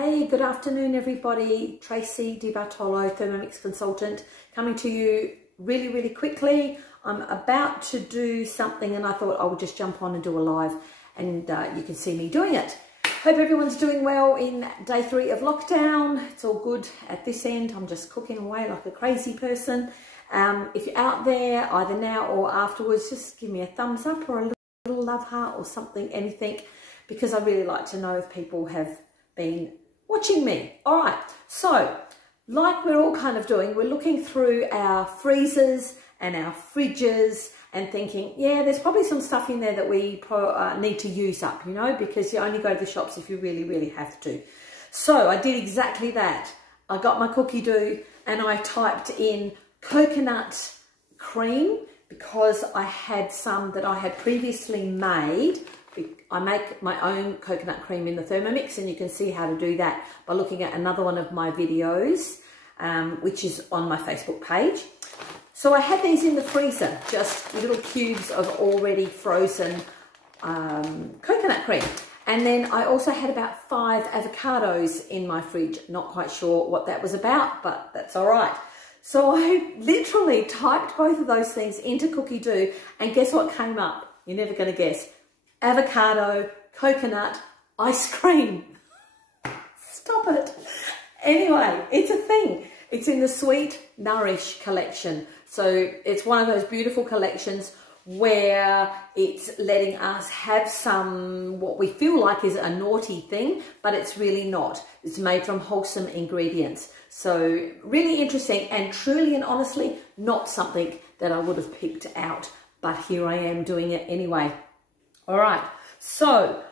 Hey, good afternoon everybody. Tracy Di Bartolo, Thermomix consultant, coming to you really quickly. I'm about to do something and I thought I would just jump on and do a live and you can see me doing it. Hope everyone's doing well in day 3 of lockdown. It's all good at this end. I'm just cooking away like a crazy person. If you're out there either now or afterwards, just give me a thumbs up or a little love heart or something, anything, because I really like to know if people have been watching me. All right, so like we're all kind of doing, we're looking through our freezers and our fridges and thinking, yeah, there's probably some stuff in there that we need to use up, you know, because you only go to the shops if you really have to. So I did exactly that. I got my cookie dough and I typed in coconut cream because I had some that I had previously made. I make my own coconut cream in the Thermomix, and you can see how to do that by looking at another one of my videos, which is on my Facebook page. So I had these in the freezer, just little cubes of already frozen coconut cream. And then I also had about 5 avocados in my fridge. Not quite sure what that was about, but that's all right. So I literally typed both of those things into cookie dough, and guess what came up? You're never going to guess. Avocado coconut ice cream. Stop it. Anyway, it's a thing. It's in the Sweet Nourish collection. So it's one of those beautiful collections where it's letting us have some, what we feel like is a naughty thing, but it's really not. It's made from wholesome ingredients. So really interesting, and truly and honestly, not something that I would have picked out, but here I am doing it anyway. All right, so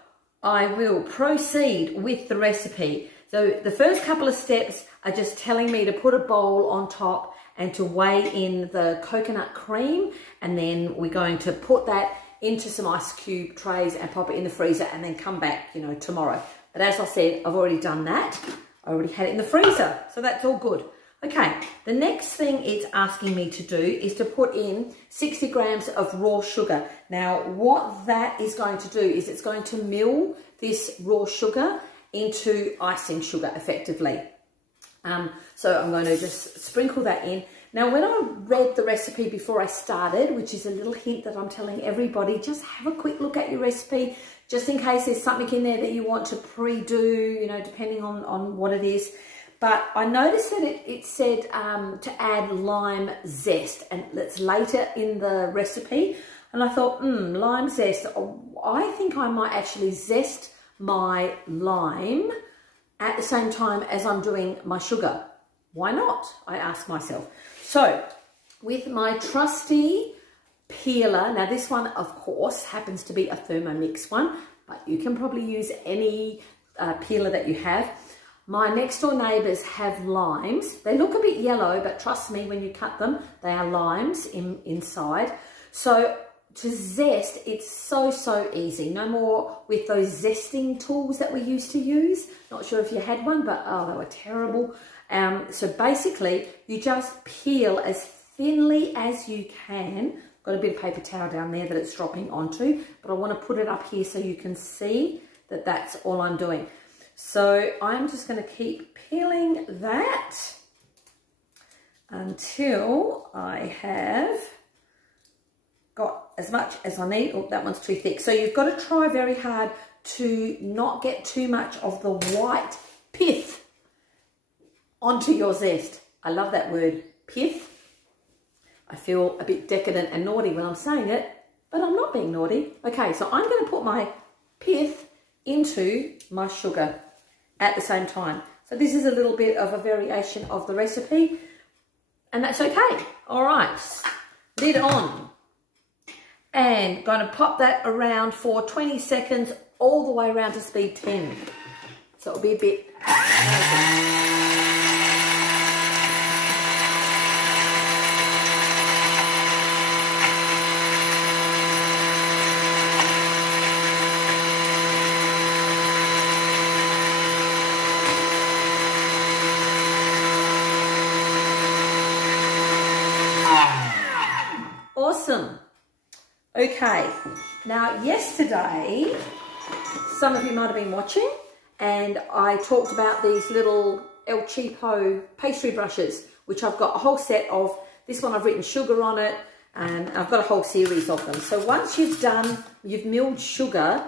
I will proceed with the recipe. So the first couple of steps are just telling me to put a bowl on top and to weigh in the coconut cream, and then we're going to put that into some ice cube trays and pop it in the freezer and then come back, you know, tomorrow. But as I said, I've already done that. I already had it in the freezer, so that's all good. Okay, the next thing it's asking me to do is to put in 60 grams of raw sugar. Now, what that is going to do is it's going to mill this raw sugar into icing sugar effectively. So I'm going to just sprinkle that in. Now, when I read the recipe before I started, which is a little hint that I'm telling everybody, just have a quick look at your recipe, just in case there's something in there that you want to pre-do, you know, depending on what it is. But I noticed that it said to add lime zest, and that's later in the recipe. And I thought, lime zest, I think I might actually zest my lime at the same time as I'm doing my sugar. Why not? I asked myself. So with my trusty peeler, now this one of course happens to be a Thermomix one, but you can probably use any peeler that you have. My next door neighbours have limes. They look a bit yellow, but trust me, when you cut them, they are limes inside. So to zest, it's so easy. No more with those zesting tools that we used to use. Not sure if you had one, but oh, they were terrible. So basically, you just peel as thinly as you can. Got a bit of paper towel down there that it's dropping onto, but I want to put it up here so you can see that that's all I'm doing. So I'm just going to keep peeling that until I have got as much as I need. Oh, that one's too thick. So you've got to try very hard to not get too much of the white pith onto your zest. I love that word, pith. I feel a bit decadent and naughty when I'm saying it, but I'm not being naughty. Okay, so I'm going to put my pith into my sugar at the same time. So this is a little bit of a variation of the recipe, and that's okay. All right, lid on. And going to pop that around for 20 seconds, all the way around to speed 10. So it'll be a bit... Awesome. Okay, now yesterday, some of you might have been watching, and I talked about these little El Cheapo pastry brushes, which I've got a whole set of. This one I've written sugar on it, and I've got a whole series of them. So once you've milled sugar,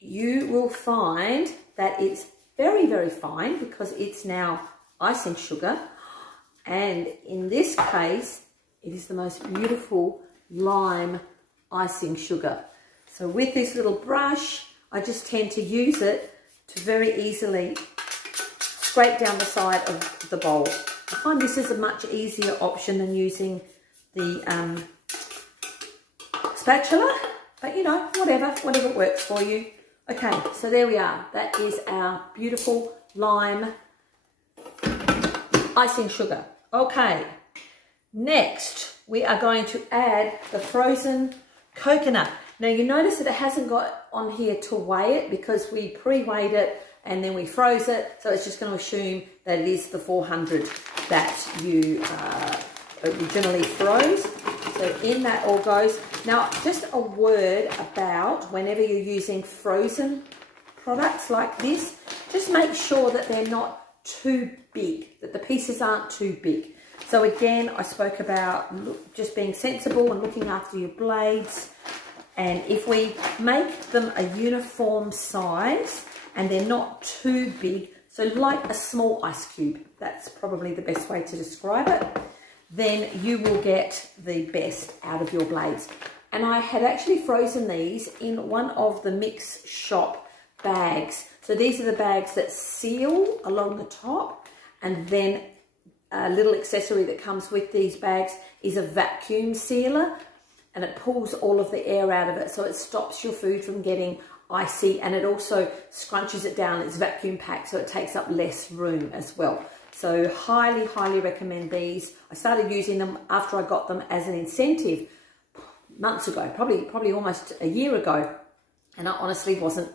you will find that it's very, very fine because it's now icing sugar. And in this case, it is the most beautiful lime icing sugar. So with this little brush, I just tend to use it to very easily scrape down the side of the bowl. I find this is a much easier option than using the spatula, but you know, whatever works for you. Okay, so there we are. That is our beautiful lime icing sugar. Okay, next we are going to add the frozen coconut. Now you notice that it hasn't got on here to weigh it because we pre-weighed it and then we froze it. So it's just going to assume that it is the 400 that you originally froze. So in that all goes. Now, just a word about whenever you're using frozen products like this, just make sure that they're not too big, that the pieces aren't too big. So again, I spoke about just being sensible and looking after your blades. And if we make them a uniform size and they're not too big, so like a small ice cube, that's probably the best way to describe it, then you will get the best out of your blades. And I had actually frozen these in one of the Mix Shop bags. So these are the bags that seal along the top, and then a little accessory that comes with these bags is a vacuum sealer, and it pulls all of the air out of it, so it stops your food from getting icy, and it also scrunches it down. It's vacuum packed, so it takes up less room as well. So highly, highly recommend these. I started using them after I got them as an incentive months ago, probably almost a year ago, and I honestly wasn't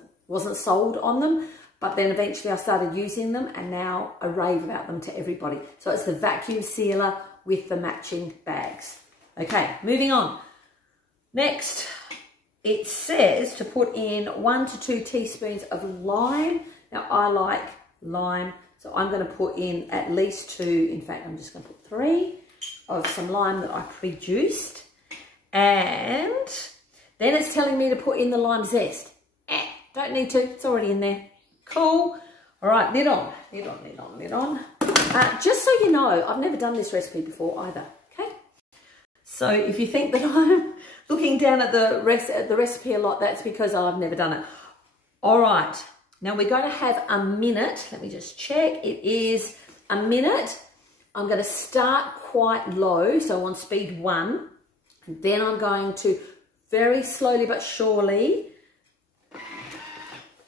sold on them. But then eventually I started using them, and now I rave about them to everybody. So it's the vacuum sealer with the matching bags. Okay, moving on. Next, it says to put in 1 to 2 teaspoons of lime. Now I like lime, so I'm going to put in at least 2. In fact, I'm just going to put 3 of some lime that I pre-juiced. And then it's telling me to put in the lime zest. Don't need to, it's already in there. Cool. All right, lid on. Just so you know, I've never done this recipe before either, okay? So if you think that I'm looking down at the recipe a lot, that's because I've never done it. All right, now we're going to have a minute. Let me just check. It is a minute. I'm going to start quite low, so on speed 1. And then I'm going to very slowly but surely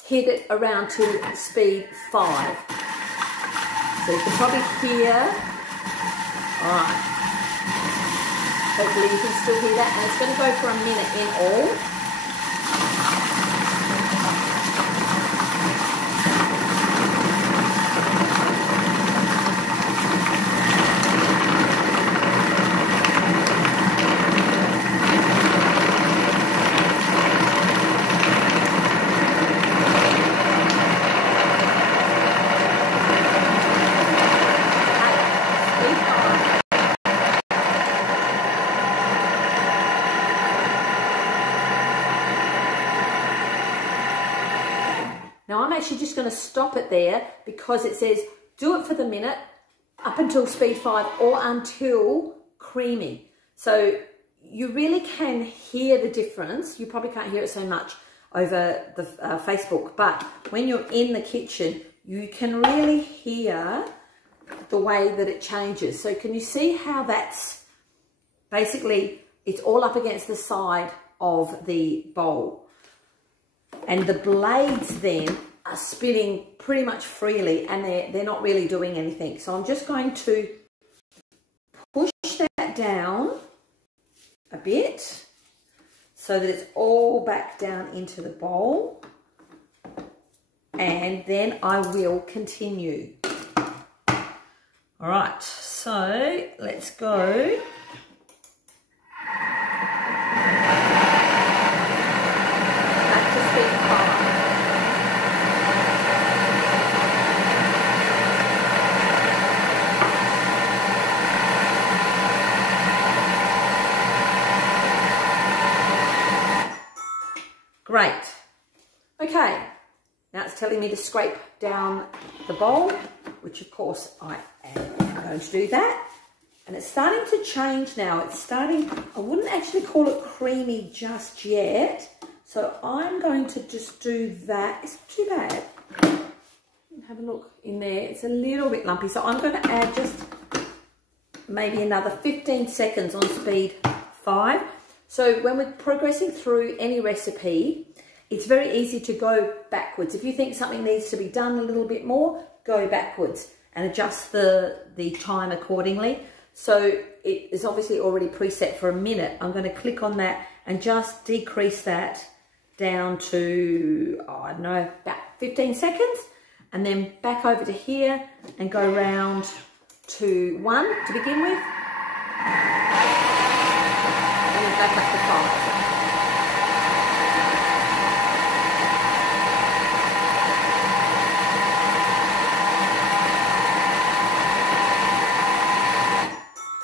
hit it around to speed 5. So you can probably hear, all right, hopefully you can still hear that, and it's going to go for a minute in all. Now I'm actually just going to stop it there because it says do it for the minute up until speed 5 or until creamy. So you really can hear the difference. You probably can't hear it so much over the Facebook, but when you're in the kitchen, you can really hear the way that it changes. So can you see how that's basically, it's all up against the side of the bowl. And the blades then are spinning pretty much freely, and they're not really doing anything. So I'm just going to push that down a bit so that it's all back down into the bowl. And then I will continue. All right, so let's go. it's telling me to scrape down the bowl, which of course I am going to do that. And it's starting to change now. It's starting, I wouldn't actually call it creamy just yet. So I'm going to just do that. It's not too bad. Have a look in there. It's a little bit lumpy. So I'm going to add just maybe another 15 seconds on speed 5. So when we're progressing through any recipe, it's very easy to go backwards. If you think something needs to be done a little bit more, go backwards and adjust the time accordingly. So it is obviously already preset for a minute. I'm going to click on that and just decrease that down to, I don't know, about 15 seconds. And then back over to here and go round to 1 to begin with. And then back up to 5.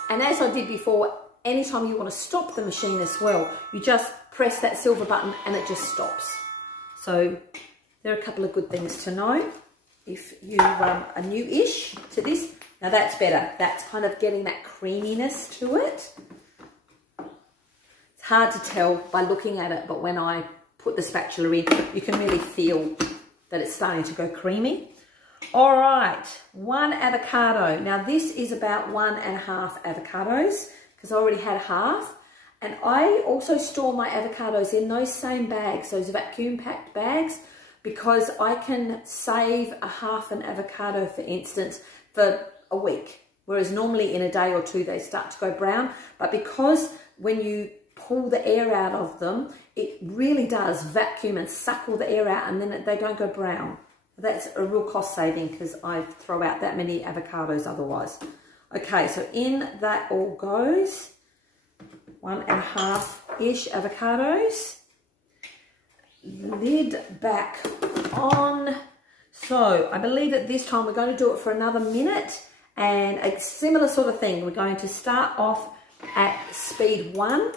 And as I did before, anytime you want to stop the machine as well, you just press that silver button and it just stops. So there are a couple of good things to know if you are new-ish to this. Now that's better. That's kind of getting that creaminess to it. It's hard to tell by looking at it, but when I put the spatula in, you can really feel that it's starting to go creamy. All right, 1 avocado. Now this is about 1.5 avocados because I already had half. And I also store my avocados in those same bags, those vacuum packed bags, because I can save a half an avocado, for instance, for a week. Whereas normally in a day or 2, they start to go brown. But because when you pull the air out of them, it really does vacuum and suck all the air out and then they don't go brown. That's a real cost saving because I throw out that many avocados otherwise. Okay, so in that all goes 1.5-ish avocados. Lid back on. So I believe that this time we're going to do it for another minute and a similar sort of thing. We're going to start off at speed 1.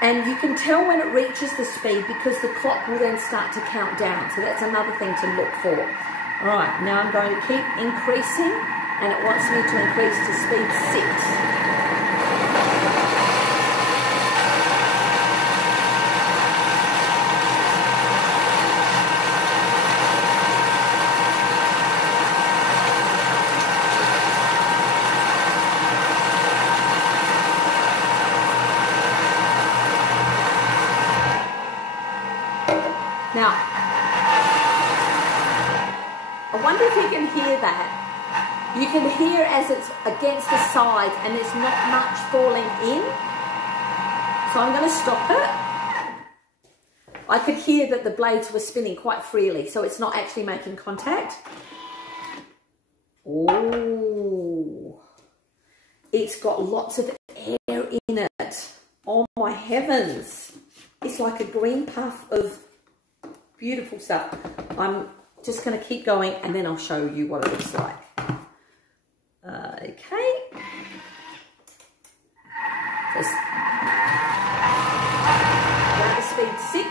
And you can tell when it reaches the speed because the clock will then start to count down. So that's another thing to look for. All right, now I'm going to keep increasing and it wants me to increase to speed 6. Now, I wonder if you can hear that. You can hear as it's against the sides and there's not much falling in. So I'm going to stop it. I could hear that the blades were spinning quite freely, so it's not actually making contact. Oh, it's got lots of air in it. Oh my heavens. It's like a green puff of beautiful stuff. I'm just going to keep going and then I'll show you what it looks like. Okay. Just down to speed 6.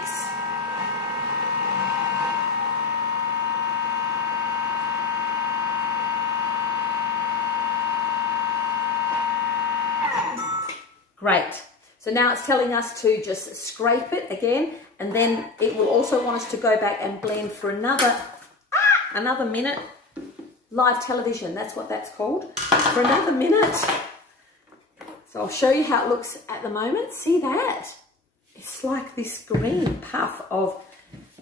Great. So now it's telling us to just scrape it again, and then it will also want us to go back and blend for another minute. Live television, that's what that's called. For another minute. So I'll show you how it looks at the moment. See that? It's like this green puff of,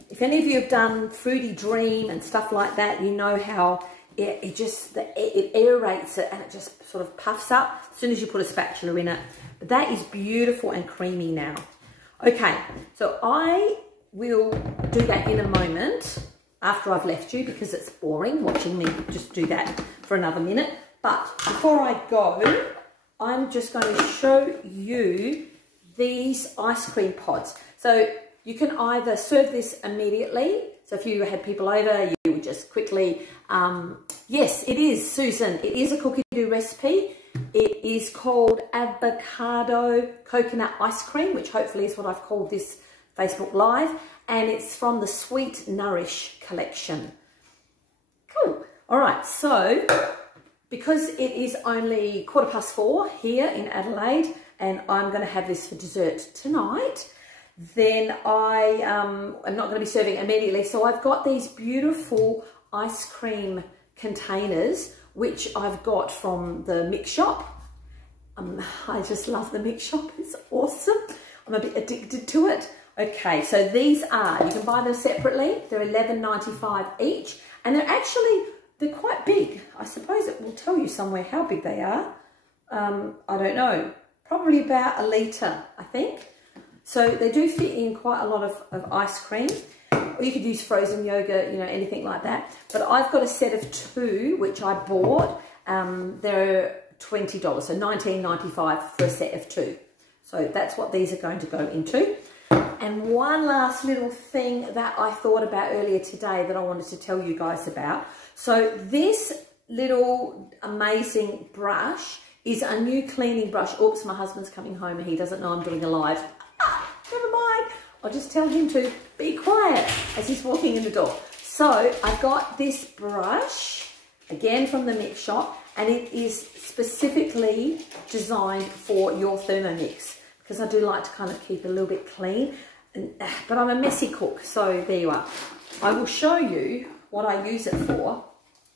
if any of you have done Foodie Dream and stuff like that, you know how it aerates it and it just sort of puffs up as soon as you put a spatula in it. But that is beautiful and creamy now. Okay, so I will do that in a moment after I've left you because it's boring watching me just do that for another minute. But before I go, I'm just going to show you these ice cream pods. So you can either serve this immediately. So if you had people over, you would just quickly, yes, it is, Susan. It is a cookie dough recipe. It is called avocado coconut ice cream, which hopefully is what I've called this Facebook Live, and it's from the Sweet Nourish collection. Cool. All right, so because it is only 4:15 here in Adelaide, and I'm going to have this for dessert tonight, then I am not going to be serving immediately. So I've got these beautiful ice cream containers, which I've got from the mix shop. I just love the mix shop. It's awesome. I'm a bit addicted to it. Okay, so these are, you can buy them separately. They're $11.95 each, and they're quite big. I suppose it will tell you somewhere how big they are. I don't know, probably about a litre, I think. So they do fit in quite a lot of ice cream. Or you could use frozen yogurt, you know, anything like that. But I've got a set of 2, which I bought. They're $20, so $19.95 for a set of 2. So that's what these are going to go into. And one last little thing that I thought about earlier today that I wanted to tell you guys about. So this little amazing brush is a new cleaning brush. Oops, my husband's coming home and he doesn't know I'm doing a live. Never mind. I'll just tell him to be quiet as he's walking in the door. So I've got this brush, again from the mix shop, and it is specifically designed for your Thermomix, because I do like to kind of keep it a little bit clean. But I'm a messy cook, so there you are. I will show you what I use it for.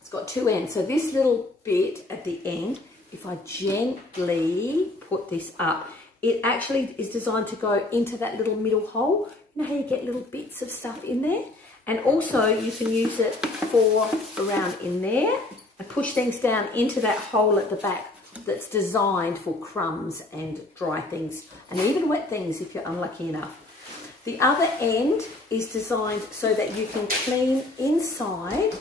It's got 2 ends. So this little bit at the end, if I gently put this up, it actually is designed to go into that little middle hole. You know how you get little bits of stuff in there? And also you can use it for around in there and push things down into that hole at the back that's designed for crumbs and dry things and even wet things if you're unlucky enough. The other end is designed so that you can clean inside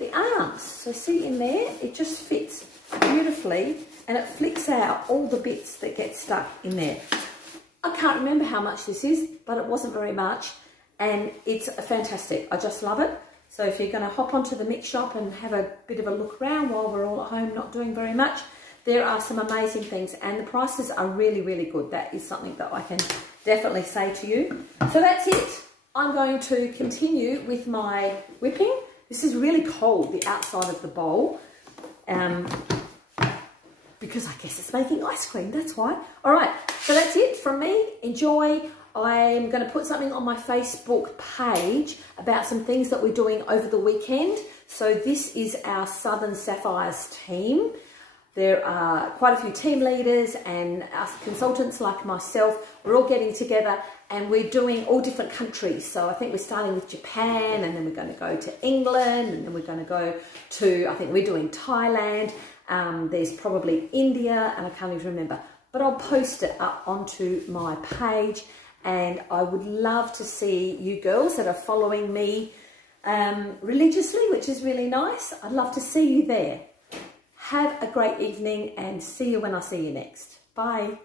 the arms. So see in there, it just fits beautifully and it flicks out all the bits that get stuck in there. I can't remember how much this is, but it wasn't very much, and it's fantastic. I just love it. So if you're going to hop onto the mix shop and have a bit of a look around while we're all at home not doing very much, there are some amazing things, and the prices are really, really good. That is something that I can definitely say to you. So that's it. I'm going to continue with my whipping. This is really cold, the outside of the bowl, because I guess it's making ice cream, that's why. All right, so that's it from me. Enjoy. I'm going to put something on my Facebook page about some things that we're doing over the weekend. So this is our Southern Sapphires team. There are quite a few team leaders and us consultants like myself. We're all getting together and we're doing all different countries. So I think we're starting with Japan, and then we're going to go to England, and then we're going to go to, I think we're doing Thailand. There's probably India, and I can't even remember. But I'll post it up onto my page, and I would love to see you girls that are following me religiously, which is really nice. I'd love to see you there. Have a great evening and see you when I see you next. Bye.